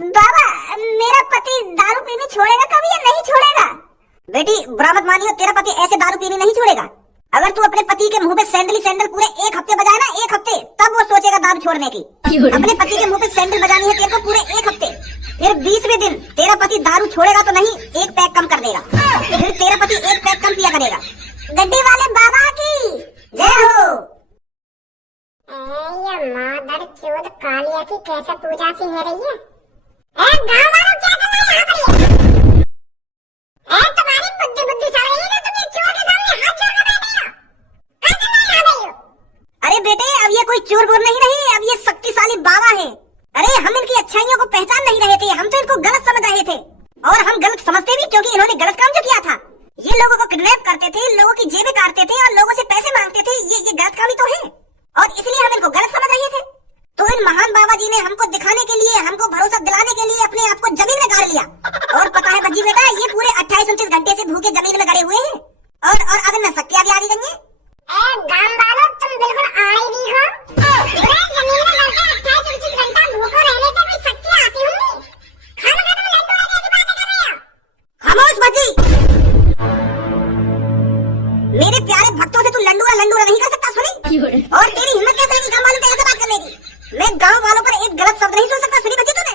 बाबा, मेरा पति दारू पीनी छोड़ेगा कभी या नहीं छोड़ेगा? बेटी बुरा मत मानियो, तेरा पति ऐसे दारू पीनी नहीं छोड़ेगा। अगर तू अपने पति के मुंह पे सैंडल ही सैंडल पूरे 1 हफ्ते बजाए ना, 1 हफ्ते, तब वो सोचेगा दारू छोड़ने की। अपने पति के मुंह पे सैंडल बजानी है तेरे को पूरे 1 हफ्ते, फिर 20वें दिन तेरा पति दारू छोड़ेगा तो नहीं, 1 पैक कम कर देगा, फिर तेरा पति 1 पैक कम पिया करेगा। गड्डी वाले बाबा की जय हो। ये मादर चोद कालिया की कैसे पूजा सी हो रही है? गाँव वालों क्या कर रहे हैं यहाँ पर? तुम्हारी बुद्धि बुद्धि चल रही है ना, तुम ये चोर के सामने हाथ जोड़ के बैठे हो? क्या कर रहे हैं यहाँ पे? अरे बेटे, अब ये कोई चोर बोर नहीं रहे, अब ये शक्तिशाली बाबा है। अरे हम इनकी अच्छाइयों को पहचान नहीं रहे थे, हम तो इनको गलत समझ रहे थे, और हम गलत समझते भी क्योंकि इन्होंने गलत काम जो किया था। ये लोगों को किडनैप करते थे, लोगों की जेबें काटते थे और लोगों से पैसे मांगते थे। ये गलत काम ही तो है, और इसलिए हम इनको गलत समझ रहे थे। तो इन महान बाबा जी ने हमको दिखाने के लिए, हमको भरोसा दिलाने के लिए अपने आप को जमीन में गाड़ लिया। और पता है भज्जी बेटा, ये पूरे 28-29 घंटे से भूखे जमीन में गड़े हुए हैं, और अब न शक्तियां भी आ गई है। गाँव वालों तुम बिल्कुल आए नहीं हो। पूरे जमीन में लड़के 28-29 घंटा भूखो रहने से कोई शक्ति आती होंगी। खाना खा तुम लड्डू वाले की बातें कर रहे हो। खामोश भज्जी, मेरे प्यारे भक्तों से तू लंडूरा नहीं कर सकता, सुनी? और तेरी हिम्मत कैसे है गाँव वालों से ऐसे बात करने की? मैं गाँव वालों पर एक गलत शब्द नहीं सुन सकता, सुनी भज्जी तूने?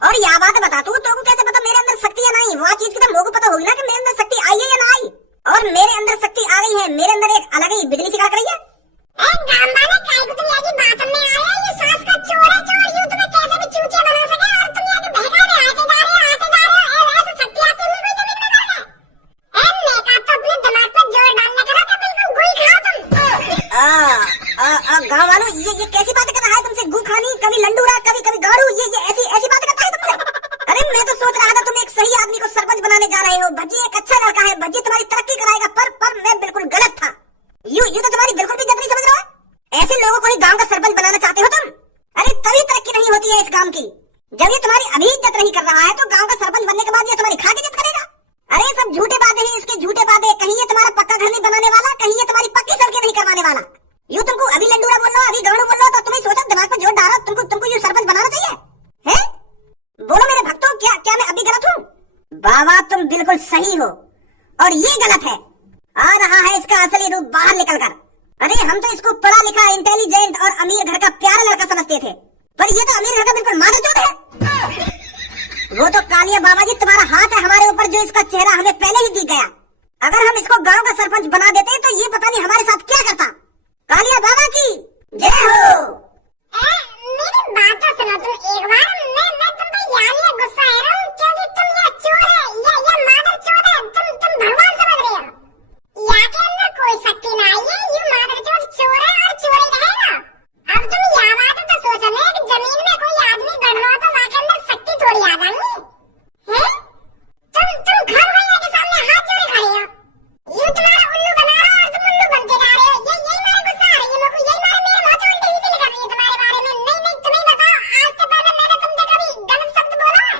और यह बात बता तू, तो कैसे पता मेरे अंदर शक्ति या नहीं? वो चीज की तो मोको पता होगी ना कि मेरे अंदर शक्ति आई है या ना आई। और मेरे अंदर शक्ति आ गई है, मेरे अंदर एक अलग ही बिजली सी कड़क रही है। गाँव वाले काय को तुम ये बात में आए हो? ये सास का चोर है, चोर यूं तुम्हें कैसे भी चूतिया बना सके, और तुम ये बहका रहे आते जा रहे ऐसे शक्ति आती नहीं कोई जमीन में करके। मैं का तो अपने दिमाग पर जोर डालने करो कि बिल्कुल गुई खाओ तुम। गाँव वालों, ये कैसी बातें कर रहा है तुमसे? गू खानी, कभी लंडूरा, कभी गाड़ू, ये ऐसी बातें करता है तुमसे? अरे मैं तो सोच रहा था तुम एक सही आदमी को सरपंच बनाने जा रहे हो। भज्जी एक अच्छा लड़का है, भज्जी तुम्हारी तरक्की कराएगा, पर मैं बिल्कुल गलत था। यूं तो तुम्हारी बिल्कुल भी इज्जत नहीं समझ रहा है। ऐसे लोगों को ही गांव का सरपंच बनाना चाहते हो तुम? अरे तभी तरक्की नहीं होती है इस गांव की, जब ये तुम्हारी अभी इज्जत नहीं कर रहा है, तो गांव का सरपंच बनने के बाद ये तुम्हारी खा के इज्जत करेगा। अरे सब झूठे बातें हैं, इसके झूठे बातें। कहीं ये तुम्हारा पक्का घर नहीं बनाने वाला, कहीं ये तुम्हारी पक्की सड़कें नहीं करवाने वाला। यूं तुमको अभी लंडूरा बोल रहा, अभी गाड़ू बोल रहा, तो तुम्हें सोचा दिमाग पर जोर डाला, तुमको यूं सरपंच बनाना चाहिए है? बोलो मेरे भक्तों, क्या मैं अभी गलत हूँ? बाबा तुम बिल्कुल सही हो, और ये गलत है। आ रहा है इसका असली रूप बाहर निकल कर। अरे हम तो इसको पढ़ा लिखा, इंटेलिजेंट और अमीर घर का प्यारा लड़का समझते थे, पर ये तो अमीर घर का बिल्कुल मादरचोद है। वो तो कालिया बाबा जी तुम्हारा हाथ है हमारे ऊपर, जो इसका चेहरा हमें पहले ही दिख गया। अगर हम इसको गांव का सरपंच बना देते तो ये पता नहीं हमारे साथ क्या करता। कालिया बाबा की जय हो। मेरी बात तो सुनो तुम एक बार। मैं तुम पे यानी गुस्सा है ना, क्योंकि तुम ये चोर है, ये मादर चोर है, तुम भगवान समझ रहे हो। यहाँ के अंदर कोई शक्ति ना आई है, ये मादर चोर है और चोर ही रहेगा। अब तुम यह बात तो सोचो ना कि जमीन में कोई आदमी गड़ रहा तो वहाँ के अंदर शक्ति थोड़ी आ जाएंगी है? तुम घर भैया के सामने हाथ जोड़े खड़े हो, यूं तुम्हारा उल्लू बना रहा और तुम उल्लू बनते जा रहे हो। यही मेरे गुस्सा आ रही है, मेरे को यही मेरे माथा उल्टी सीधी कर रही है तुम्हारे बारे में। नहीं तुम्हें बताओ, आज से पहले मैंने तुमसे कभी गलत शब्द बोला है?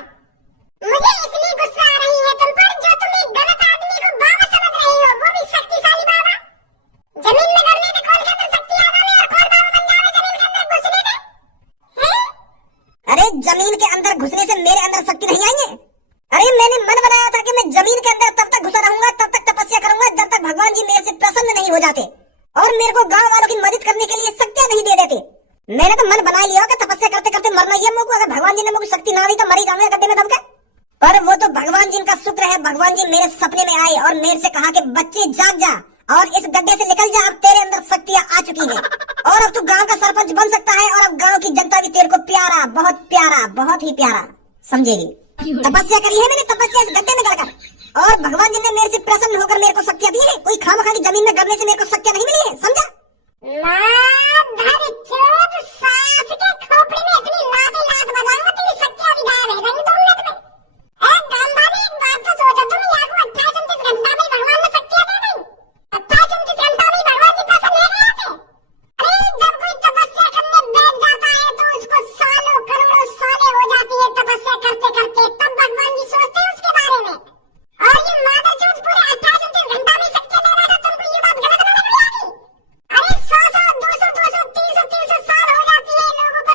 मुझे इसलिए गुस्सा आ रही है तुम पर, जो तुम एक गलत आदमी को बाबा समझ रही हो, वो भी शक्तिशाली बाबा। जमीन में गड़ने से कौन कहता शक्ति आ जाने, और कौन बाबा बन जावे जमीन के अंदर घुसने से? अरे जमीन के अंदर घुसने से मेरे अंदर शक्ति नहीं आई है। अरे मैंने मन बनाया था कि मैं जमीन के अंदर तब तक घुसा रहूंगा, तब तक तपस्या करूंगा, जब तक भगवान जी मेरे से प्रसन्न नहीं हो जाते और मेरे को गांव वालों की मदद करने के लिए शक्तियां नहीं दे देते। मैंने तो मन बना लिया कि तपस्या करते करते मरना ही है मुझको। अगर भगवान जी ने मुझे शक्ति ना दी तो मरी जाऊंगा गड्ढे में दब के। पर वो तो भगवान जी का शुक्र है, भगवान जी मेरे सपने में आए और मेरे से कहा कि बच्चे जाग जा और इस गड्ढे से निकल जा, अब तेरे अंदर शक्तियां आ चुकी है और अब तू गाँव का सरपंच बन सकता है, और अब गाँव की जनता भी तेरे को प्यारा, बहुत ही प्यारा समझेगी। तपस्या करी है मैंने, तपस्या इस गड्ढे में गड़कर, और भगवान जी ने मेरे से प्रसन्न होकर मेरे को शक्तियां दी है। कोई खामखा की जमीन में गड़ने से मेरे को शक्तियां नहीं मिली है, समझा? मादर चोद सास के खोपड़ी में इतनी लात बजाऊंगा तेरी शक्तियां भी गायब हो जाएंगी 2 मिनट में। गाँव वाले एक बात तो सोचो, तुम यहाँ को 28-29 घंटा में भगवान ने शक्तियां दे दी, 28-29 घंटा में भगवान जी प्रसन्न हो गए थे। अरे जब कोई तपस्या करने बैठ जाता है तो उसको सालों करोड़ों सालें हो जाती है तपस्या करते करते, तब भगवान जी सोचते हैं उसके बारे में। और ये मादर चोद पूरे 28-29 घंटा में शक्तियां दे रहा था, तुमको ये बात गलत ना लग रही है? अरे 100-100, 200-200, 300-300 साल हो जाती है लोगों को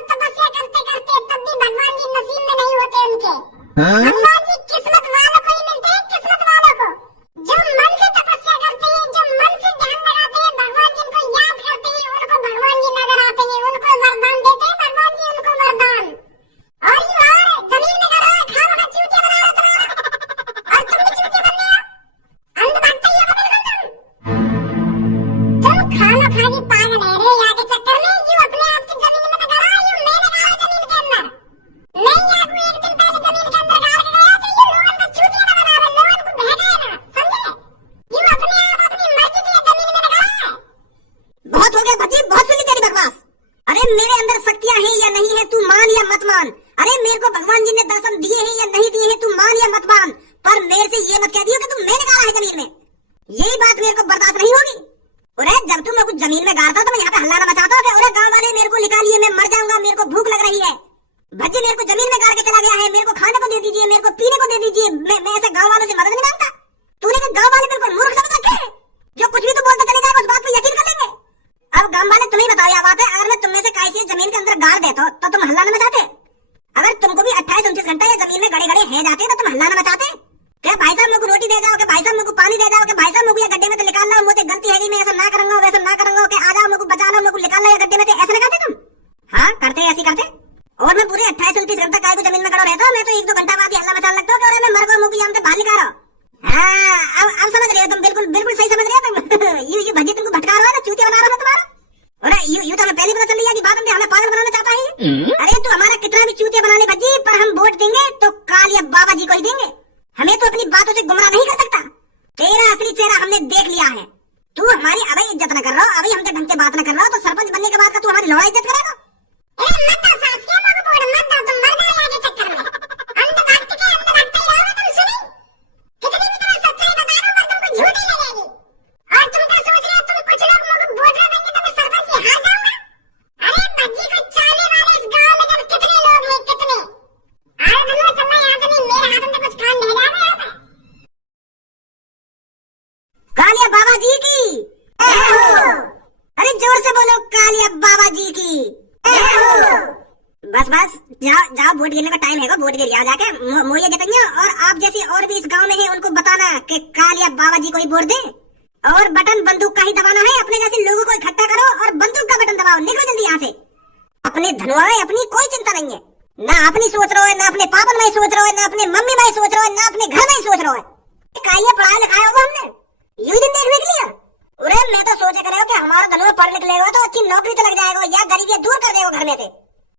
भगवान जी किस्मत वालों को ही मिलते हैं, किस्मत वालों को जो मन से तपस्या करते हैं, जो मन से ध्यान लगाते हैं, भगवान जी को याद करते हैं, उनको भगवान जी नजर आते हैं, उनको वरदान देते हैं भगवान जी, उनको वरदान। और ये और जमीन में कर रहा है, खाना का चूतिया बना रहा तुम्हारा, और तुम भी चूतिया बनने हो, अंध भक्त ही हो बिल्कुल तुम खाना खानी पागल है रे यहाँ के चक्कर में, यू अपने आप की जमीन में लगा रहा, यू मैंने डाला जमीन के अंदर, नहीं यार वो एक दिन पहले जमीन के अंदर डाल के गया तो ये लोगों को चूतिया ना बनावे, लोगों को बहकाए ना, समझे? यू अपने आप अपनी मर्जी से जमीन में लगा रहा है। बहुत हो गया भज्जी, बहुत सुनी तेरी बकवास। अरे मेरे अंदर शक्तियां हैं या नहीं है तू मान या मत मान, अरे मेरे को भगवान जी ने दर्शन दिए हैं या नहीं दिए हैं तू मान या मत मान, पर मेरे से ये मत कह दियो कि तू मैंने गाड़ा है जमीन में, यही बात मेरे को बर्दाश्त नहीं होगी। अरे जब तुम कुछ जमीन में गाड़ता तो मैं यहाँ पे हल्ला ना मचाता कि अरे गाँव वाले मेरे को निकालिए, मैं मर जाऊंगा, मेरे को भूख लग रही है। भज्जी मेरे को जमीन में गाड़ के चला गया है, मेरे को खाने को दे दीजिए, मेरे को पीने को दे दीजिए, मैं ऐसे गाँव वालों से मदद नहीं मांगता। तूने कहा गाँव वाले बिल्कुल मूर्ख समझ रखे हैं, जो कुछ भी तू बोलता चले जाएगा उस बात पे यकीन कर लेंगे। अब गाँव वाले तुम्हें बताओ यह बात है, अगर मैं तुम में से किसी जमीन के अंदर गाड़ देता तो तुम हल्ला न मचाते? अगर तुमको भी 28-29 घंटा या जमीन में गड़े गड़े है जाते तो तुम हल्ला न मचाते? क्या भाई साहब मेरे को रोटी दे जाओ, कि भाई साहब मेरे को पानी दे जाओ, कि भाई साहब मेरे को ये गड्ढे में तो निकाल लो, मुझे गलती है मैं ऐसा ना करूंगा वैसा ना करूंगा, कि आ जाओ मेरे को बचा लो, मेरे को निकाल लो ये गड्ढे में से, ऐसे ना करते तुम? हाँ करते, ऐसी करते। और मैं पूरे 28-29 घंटा काय को जमीन में खड़ा रहता हूँ, मैं तो 1-2 घंटा बाद ही हल्ला मचाने लगता हूँ कि अरे मैं मर गया, मुझे यहाँ से बाहर निकाल रहा हूँ। हाँ अब समझ रहे हो तुम, बिल्कुल बिल्कुल सही समझ रहे हो तुम। यू भज्जी तुमको भटका रहा है ना, चूतिया बना रहा है तुम्हारा। अरे यू तो हमें पहले पता चल रही है कि बात हमें पागल बनाना चाहता है। अरे तू हमारा कितना भी चूतिया बना ले भज्जी, पर हम वोट देंगे तो कालिया बाबा जी को ही देंगे, हमें तो अपनी बातों से गुमराह नहीं कर सकता। तेरा असली चेहरा हमने देख लिया है, तू हमारी अभी इज्जत न कर रहा हो, अभी हमसे ढंग से बात न कर रहा हो, तो सरपंच बनने के बाद का तू हमारी लौड़ा इज्जत करेगा? अरे मत दो सांस के मोको बोल, मत दो, तुम मर जाओ आगे चक्कर में, अंध भक्त के अंध भक्त ही रहोगे तुम, सुनी? कितनी भी तुम्हें सच्चाई बता दूं पर तुमको झूठी लगेगी। और तुम क्या सोच रहे हो, तुम कुछ लोग मोको वोट देंगे तो मैं सरपंच ही हार जाऊंगा? अरे भज्जी को चालने वाले इस गांव में जब कितने लोग हैं, कितने? आज धनुआ चलना यहाँ से नहीं, मेरे हाथ में कुछ खान नहीं जाएगा यहाँ पे। कालिया बाबा जी की, अरे जोर से बोलो, कालिया बाबा जी की। बस बस जाओ जाओ, वोट गिरने का टाइम है, वोट गिर जाके मोया जितेंगे, और आप जैसे और भी इस गांव में है उनको बताना कि कालिया बाबा जी को ही वोट दे, और बटन बंदूक का ही दबाना है, अपने जैसे लोगों को इकट्ठा करो और बंदूक का बटन दबाओ, निकलो जल्दी यहाँ से। अपने धनुआ में अपनी कोई चिंता नहीं है, ना अपनी सोच रहे हो, ना अपने पापन में सोच रहे हो, ना अपने मम्मी में सोच रहे हो, ना अपने घर में सोच रहे हो। कालिया पढ़ाया लिखाया होगा हमने यू दिन देखने के लिए? अरे मैं तो सोचे कर रहा हूँ कि हमारा धनुआ पढ़ लिख लेगा तो अच्छी नौकरी तो लग जाएगा, या गरीबी दूर कर देगा घर में से,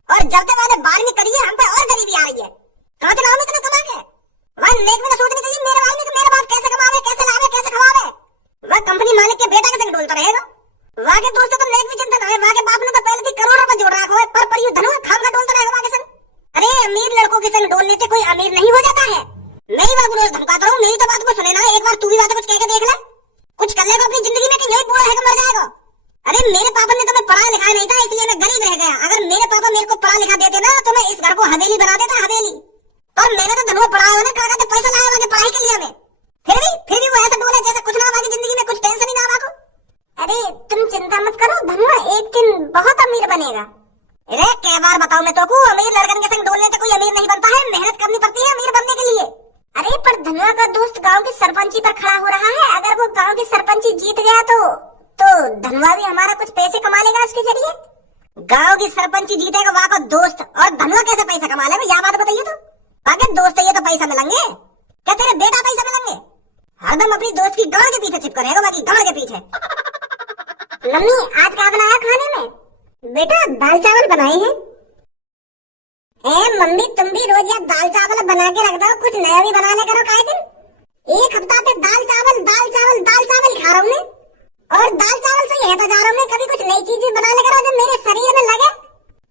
और जब तक मैंने 12वीं करी है हम पे और गरीबी आ रही है। कहाँ से लाऊं इतना कमा के? वह नेक में सोचनी चाहिए मेरे बारे में कि मेरा बाप कैसे कमावे, कैसे लावे, कैसे खवावे। वह कंपनी मालिक के बेटा के संग डोलता रहेगा, वहाँ के दोस्तों तो नेक में चिंता है, वहाँ के बाप ने तो पहले से करोड़ों रुपए जोड़ रखा है, पर यू धनुआ खाम का डोलता रहेगा वहाँ के संग। अरे अमीर लड़कों के संग डोलने से कोई अमीर नहीं हो जाता है। मैं ही बात रोज धमकाता हूँ, मेरी तो बात को सुने ना, एक बार तू भी बात कुछ कह के देख ले, कुछ कर लेगा अपनी जिंदगी में कि यही बूढ़ा है कि मर जाएगा। अरे मेरे पापा ने तो मैं पढ़ा लिखा नहीं था, इसलिए मैं गरीब रह गया। अगर मेरे पापा मेरे को पढ़ा लिखा देते ना तो मैं इस घर को हवेली बना देता, हवेली। और मैंने तो धनुआ पढ़ाया हुआ ना, कागज से पैसा लाया हुआ पढ़ाई के लिए मैं, फिर भी वो ऐसा डोले जैसे कुछ ना हमारी जिंदगी में कुछ टेंशन ही ना आवा को। अरे तुम चिंता मत करो, धनुआ एक दिन बहुत अमीर बनेगा। अरे कई बार बताओ मैं तो को, अमीर लड़कन के संग डोलने से कोई अमीर नहीं बनता है, मेहनत करनी पड़ती है अमीर बनने के लिए। अरे पर धनुआ का दोस्त गांव की सरपंची पर खड़ा हो रहा है, अगर वो गांव की सरपंची जीत गया तो धनुआ भी हमारा कुछ पैसे कमा लेगा उसके जरिए। गांव की सरपंची जीतेगा वहाँ का दोस्त, और धनुआ कैसे पैसा कमा लेगा, यह बात बताइए तो। बाकी दोस्त ये तो पैसा मिलेंगे, क्या तेरे बेटा पैसा मिलेंगे? हरदम अपनी दोस्त की गांड के पीछे चिपका रहेगा, बाकी गांड के पीछे। मम्मी आज क्या बनाया खाने में? बेटा दाल चावल बनाए हैं। मम्मी तुम भी रोज यार दाल चावल बना के रख दो, कुछ नया भी बनाने करो काहे दिन। एक हफ्ता से दाल चावल दाल चावल दाल चावल खा रहा हूँ मैं, और दाल चावल से यह बता रहा हूँ मैं, कभी कुछ नई चीज भी बना ले करो जो मेरे शरीर में लगे।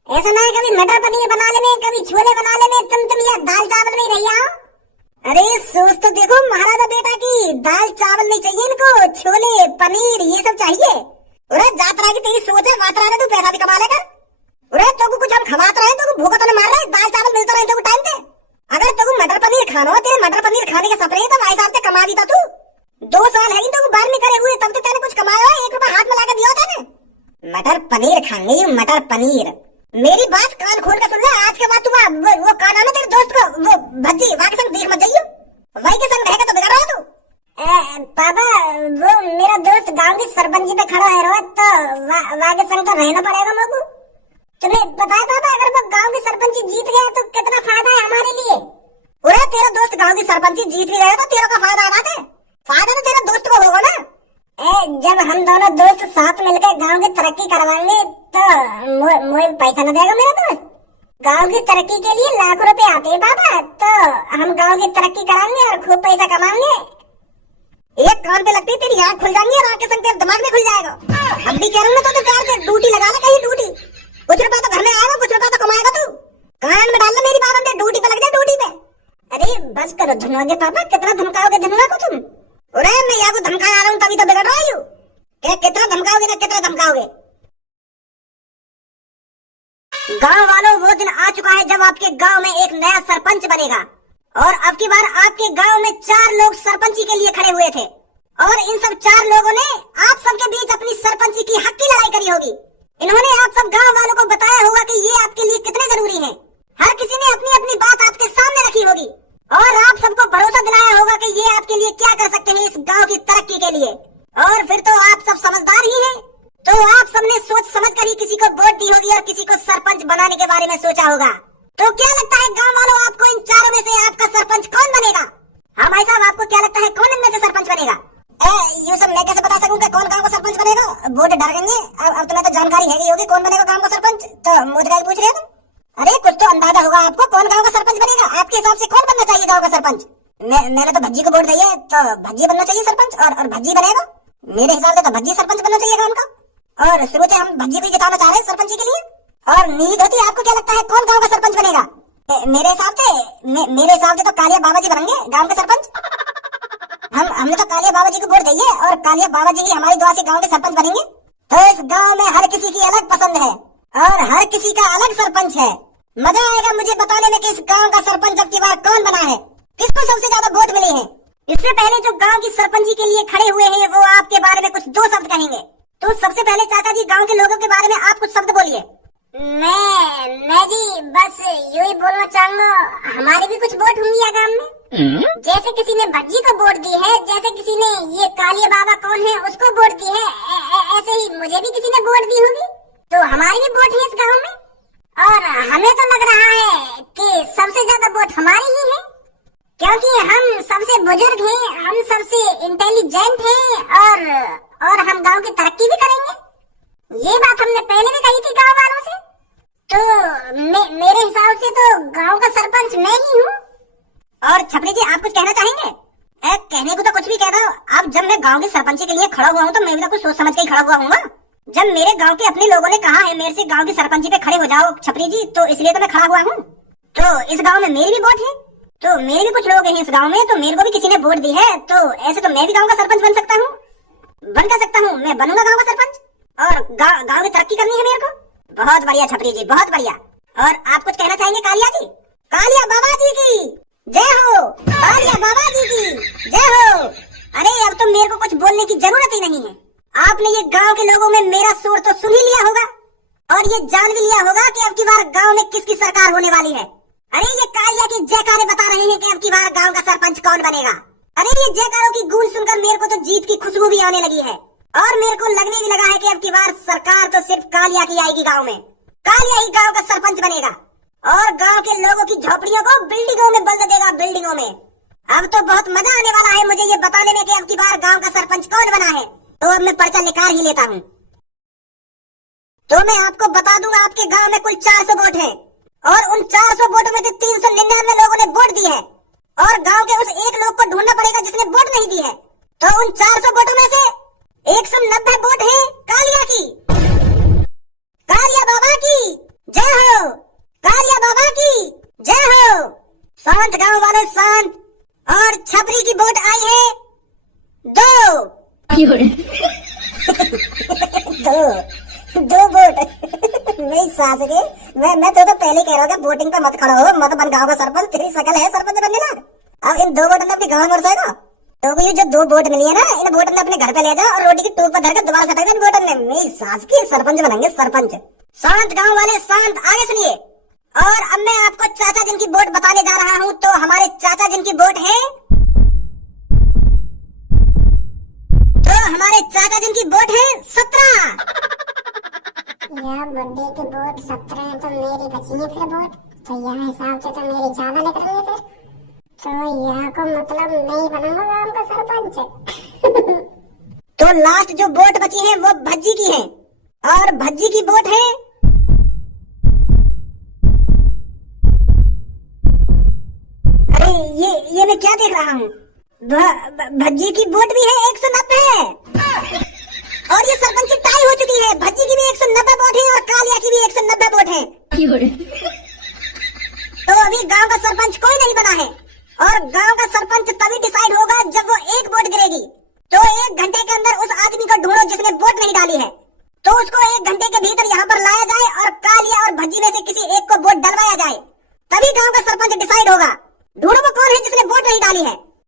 ऐसा ना है कभी मटर पनीर बना ले, कभी छोले बना ले, तुम यार दाल चावल में रही आओ। अरे सोच तो देखो महाराजा बेटा की, दाल चावल नहीं चाहिए इनको, छोले पनीर ये सब चाहिए। अरे जातरा की तेरी सोच है, वातरा में तू पैसा भी कमा लेगा। अरे तो कुछ हम खवाते रहे तो भूखा तो नहीं मार रहे, दाल चावल मिलता रहे तो टाइम पे। अगर तो मटर पनीर खाना हो, तेरे मटर पनीर खाने के सपने तो भाई साहब से कमा भी था तू। 2 साल है तो 12वीं करे हुए, तब तो तेने कुछ कमाया है, 1 रुपया हाथ में लाकर दिया था। मटर पनीर खाएंगे, मटर पनीर। मेरी बात कान खोल कर सुन ले, आज के बाद तू वो का नाम है तेरे दोस्त को, वो भज्जी जीत गए तो कितना फायदा है हमारे लिए। अरे तेरा दोस्त गांव की सरपंची जीत भी गया तो तेरा का फायदा बात है। फायदा तो तेरा दोस्त को होगा ना। जब हम दोनों दोस्त साथ मिलकर गांव की तरक्की करवाएंगे तो मुझे पैसा न देगा मेरा दोस्त। गांव की तरक्की के लिए लाखों रुपए आते हैं पापा, तो हम गांव की तरक्की कराएंगे और खूब पैसा कमाएंगे। एक कान पे लगती तेरी आँख खुल जाएंगी और आँख के संग तेरे दिमाग में खुल जाएगा। अब भी कह रहा हूँ ना तो प्यार से ड्यूटी लगा ले कहीं ड्यूटी। कुछ रुपया तो घर में आएगा, कुछ रुपया तो कमाएगा तू। कान में डाल ले मेरी बात, हम ड्यूटी पे लग जाए ड्यूटी पे। अरे बस करो धमकाओगे पापा, कितना धमकाओगे धमका को तुम। अरे मैं यहाँ को धमका आ रहा हूँ तभी तो बिगड़ रही हूँ। कितना धमकाओगे ना कितना धमकाओगे। गांव वालों वो दिन आ चुका है जब आपके गांव में एक नया सरपंच बनेगा। और अब की बार आपके गांव में 4 लोग सरपंची के लिए खड़े हुए थे और इन सब 4 लोगों ने आप सबके बीच अपनी सरपंची की हक की लड़ाई करी होगी। इन्होंने आप सब गांव वालों को बताया होगा कि ये आपके लिए कितने जरूरी हैं। हर किसी ने अपनी अपनी बात आपके सामने रखी होगी और आप सबको भरोसा दिलाया होगा कि ये आपके लिए क्या कर सकते हैं इस गांव की तरक्की के लिए। और फिर तो आप सब समझदार ही हैं, तो आप सबने सोच समझ कर ही किसी को वोट दी होगी और किसी को सरपंच बनाने के बारे में सोचा होगा। तो क्या लगता है गांव वालों, आपको इन 4 में से आपका सरपंच कौन बनेगा? हाँ भाई साहब, आपको क्या लगता है कौन इनमें से सरपंच बनेगा? ये सब मैं कैसे बता सकूं कि कौन गांव का सरपंच बनेगा? वोट डालेंगे। अब तुम्हें तो जानकारी है होगी कौन बनेगा गांव का सरपंच, तो मुझे पूछ रहे हो तुम? अरे कुछ तो अंदाजा होगा आपको कौन गांव का सरपंच बनेगा। आपके हिसाब से कौन बनना चाहिए गांव का सरपंच? मैंने तो भज्जी को वोट दी है, तो भज्जी बनना चाहिए सरपंच और भज्जी बनेगा। मेरे हिसाब से तो भज्जी सरपंच बनना चाहिए गांव का, और शुरू से हम भज्जी को ही जिताना चाह रहे हैं सरपंची के लिए। और नींद होती है, आपको क्या लगता है कौन गांव का सरपंच बनेगा? मेरे हिसाब से तो कालिया बाबा जी बनेंगे गांव के सरपंच। हमने तो कालिया बाबा जी को वोट दी है और कालिया बाबा जी की हमारी दुआ से गांव के सरपंच बनेंगे। तो इस गांव में हर किसी की अलग पसंद है और हर किसी का अलग सरपंच है। मजा आएगा मुझे बताने में कि इस गांव का सरपंच अब की बार कौन बना है, किसको सबसे ज्यादा वोट मिले हैं। इससे पहले जो गांव की सरपंची के लिए खड़े हुए हैं वो आपके बारे में कुछ 2 शब्द कहेंगे। तो सबसे पहले चाचा जी गांव के लोगों के बारे में आप कुछ शब्द बोलिए। मैं जी बस यूं ही बोलना चाहूंगा, हमारे भी कुछ वोट होंगी गांव में। जैसे किसी ने भज्जी को वोट दी है, जैसे किसी ने ये कालिया बाबा कौन है उसको वोट दी है, ऐसे ही मुझे भी किसी ने वोट दी होगी। तो हमारी भी वोट है इस गांव में और हमें तो लग रहा है कि सबसे ज्यादा वोट हमारी ही है, क्योंकि हम सबसे बुजुर्ग हैं, हम सबसे इंटेलिजेंट हैं और हम गांव की तरक्की भी करेंगे। ये बात हमने पहले भी कही थी गांव वालों से। तो मेरे हिसाब से तो गांव का सरपंच मैं ही हूँ। और छपरी जी आप कुछ कहना चाहेंगे? कहने को तो कुछ भी कह रहा हो। अब जब मैं गांव की सरपंची के लिए खड़ा हुआ हूँ तो मैं भी तो कुछ सोच समझ के ही खड़ा हुआ हूँ। जब मेरे गांव के अपने लोगों ने कहा है मेरे से गांव की सरपंची पे खड़े हो जाओ छपरी जी, तो इसलिए तो मैं खड़ा हुआ हूँ। तो इस गांव में मेरी भी वोट है, तो मेरे भी कुछ लोग हैं इस गांव में, तो मेरे को भी किसी ने वोट दी है, तो ऐसे तो मैं भी गांव का सरपंच बन सकता हूँ, बन कर सकता हूँ। मैं बनूंगा गांव का सरपंच और गांव की तरक्की करनी है मेरे को। बहुत बढ़िया छपरी जी, बहुत बढ़िया। और आप कुछ कहना चाहेंगे कालिया जी? कालिया बाबा जी की जय हो, कालिया बाबा जी की जय हो। अरे अब तो मेरे को कुछ बोलने की जरूरत ही नहीं है। आपने ये गांव के लोगों में मेरा शोर तो सुन ही लिया होगा और ये जान भी लिया होगा कि अब की बार गांव में किसकी सरकार होने वाली है। अरे ये कालिया की जयकारे बता रहे हैं कि अब की बार गांव का सरपंच कौन बनेगा। अरे ये जयकारों की गूंज सुनकर मेरे को तो जीत की खुशबू भी आने लगी है और मेरे को लगने भी लगा है कि अब की बार सरकार तो सिर्फ कालिया की आएगी गांव में। कालिया ही गांव का सरपंच बनेगा और गांव के लोगों की झोपड़ियों को बिल्डिंगों में बदल देगा, बिल्डिंगों में। अब तो बहुत मजा आने वाला है मुझे ये बताने में कि अब की बार गांव का सरपंच कौन बना है। तो अब मैं पर्चा निकाल ही लेता हूँ। तो मैं आपको बता दूंगा आपके गांव में कुल 400 वोट है और उन 400 वोटों में से 399 लोगों ने वोट दी है और गांव के उस एक लोग को ढूंढना पड़ेगा जिसने वोट नहीं दी है। तो उन 400 वोटों में से 190 वोट है कालिया की। कालिया बाबा की जय हो, कालिया बाबा की जय हो। शांत गांव वाले शांत। और छपरी की वोट आई है 2 दो वोट। नहीं सास रे, मैं तो पहले कह रहा हूँ वोटिंग पे मत खड़ा हो, मत बन गांव का सरपंच। तेरी शकल है सरपंच बनने लायक। अब इन 2 वोट ने अपने गांव में बरसाएगा। तो ये जो 2 वोट मिली है ना, इन वोट ने अपने घर पे ले जाओ और रोटी की टूक पर धरकर दोबारा सटक दे वोटर ने। मेरी सास की सरपंच बनेंगे सरपंच। शांत गांव वाले शांत, आगे सुनिए। और अब मैं आपको चाचा जिनकी वोट बताने जा रहा हूँ। तो हमारे चाचा जिनकी वोट है, तो हमारे चाचा जिनकी वोट है 17। यह बुड्ढे की वोट 17 है तो मेरी मेरी बची है फिर वोट, तो यह हिसाब से तो मेरी ज्यादा लग रही है फिर। तो यह को मतलब नहीं बनूंगा गांव का सरपंच। तो लास्ट जो वोट बची है वो भज्जी की है, और भज्जी की वोट है अरे ये मैं क्या देख रहा हूँ, भज्जी की वोट भी है 190 और ये सरपंच टाई हो चुकी है। भज्जी की भी 190 वोट है और कालिया की भी 190 वोट है। तो अभी गांव का सरपंच कोई नहीं बना है, और गांव का सरपंच तभी डिसाइड होगा जब वो एक वोट गिरेगी। तो 1 घंटे के अंदर उस आदमी को ढूंढो जिसने वोट नहीं डाली है, तो उसको 1 घंटे के भीतर यहाँ पर लाया जाए और कालिया और भज्जी में से किसी एक को वोट डलवाया जाए, तभी गांव का सरपंच डिसाइड होगा। ढूंढो वो कौन है जिसने वोट नहीं डाली है।